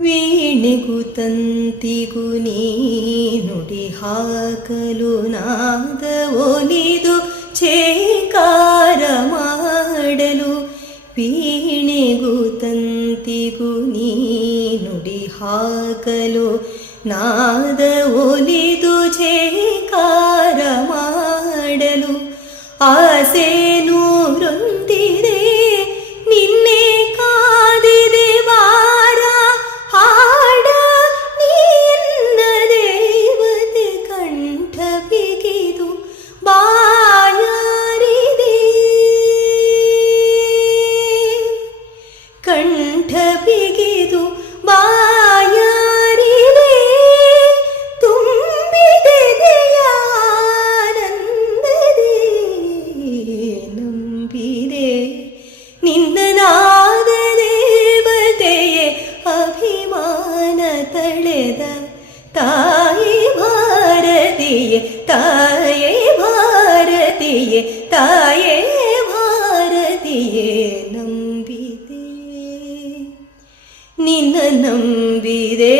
ವೀಣೆಗೂ ತಂತಿಗೂ ನೀ ನುಡಿ ಹಾಕಲು ನಾದ ಒಲಿದು ಛೇಕಾರ ಮಾಡಲು. ವೀಣೆಗೂ ತಂತಿಗೂ ನೀ ನುಡಿ ಹಾಕಲು ನಾದ ಒಲಿದು ಛೇಕಾರ ಮಾಡಲು. ಆಸೆ ನೂರೊಂದಿದೆ ನಿನ್ನೆ ಕಾದಿದೆ ವಾರ ಹಾಡ ನೀನ್ನ ದೇವತೆ ಕಂಠ ಬಿಗಿದು ಬಾಯಾರಿದೆ. ಕಂಠ ಬಿಗಿದು ಬಾಯಾರಿದೆ ತುಂಬಿದೆ ದಯಾನಂದದೆ ನಂಬಿದೆ ನಿನ್ನ ನಾದ ದೇವತೆಯೇ ಅಭಿಮಾನ ತಳೆದ ತಾಯಿ ಭಾರತೀಯೆ ತಾಯೇ ಭಾರತೀಯೆ ತಾಯೇ ಭಾರತೀಯೆ ನಂಬಿದೆ ನಿನ್ನ ನಂಬಿದೆ.